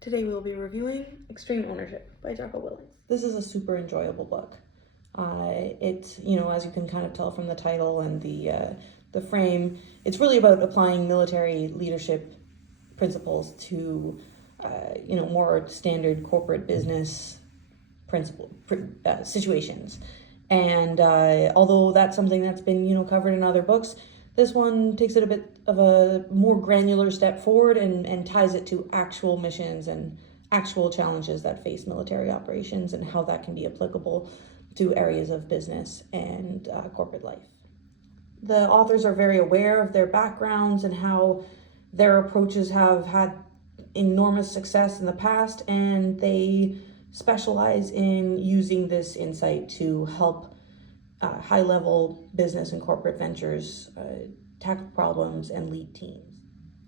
Today we will be reviewing Extreme Ownership by Jocko Willink. This is a super enjoyable book. It's, as you can kind of tell from the title and the frame, it's really about applying military leadership principles to, more standard corporate business situations. And although that's something that's been, covered in other books, this one takes it a bit of a more granular step forward and ties it to actual missions and actual challenges that face military operations and how that can be applicable to areas of business and corporate life. The authors are very aware of their backgrounds and how their approaches have had enormous success in the past, and they specialize in using this insight to help high-level business and corporate ventures tackle problems and lead teams.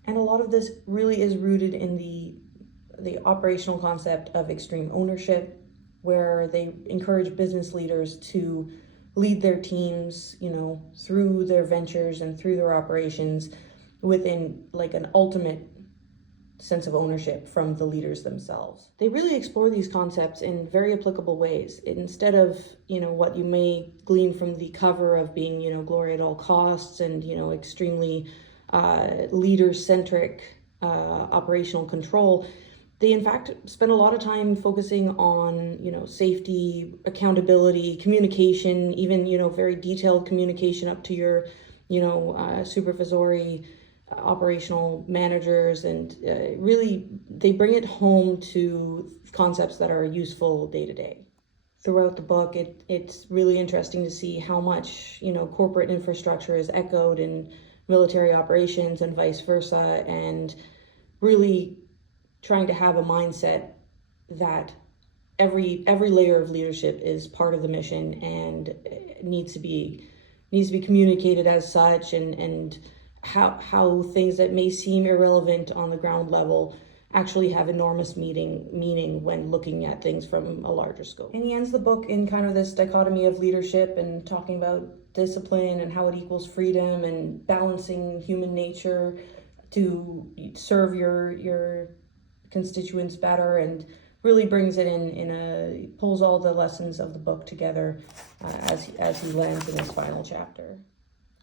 And a lot of this really is rooted in the operational concept of extreme ownership, where they encourage business leaders to lead their teams, through their ventures and through their operations within like an ultimate sense of ownership from the leaders themselves. They really explore these concepts in very applicable ways. Instead of, what you may glean from the cover of being, glory at all costs and, extremely leader-centric operational control, they in fact spend a lot of time focusing on, safety, accountability, communication, even, very detailed communication up to your, supervisory operational managers, and really they bring it home to concepts that are useful day to day. Throughout the book, it's really interesting to see how much corporate infrastructure is echoed in military operations and vice versa, and really trying to have a mindset that every layer of leadership is part of the mission and needs to be communicated as such, and how things that may seem irrelevant on the ground level actually have enormous meaning when looking at things from a larger scope. And he ends the book in kind of this dichotomy of leadership and talking about discipline and how it equals freedom and balancing human nature to serve your constituents better, and really brings it in pulls all the lessons of the book together as he lands in his final chapter.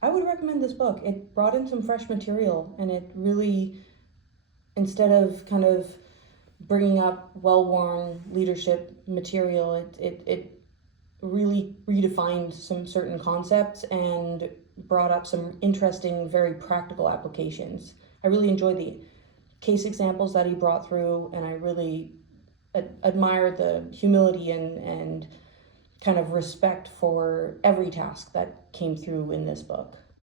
I would recommend this book. It brought in some fresh material, and it really, instead of kind of bringing up well-worn leadership material, it really redefined some certain concepts and brought up some interesting, very practical applications. I really enjoyed the case examples that he brought through, and I really admired the humility and kind of respect for every task that came through in this book.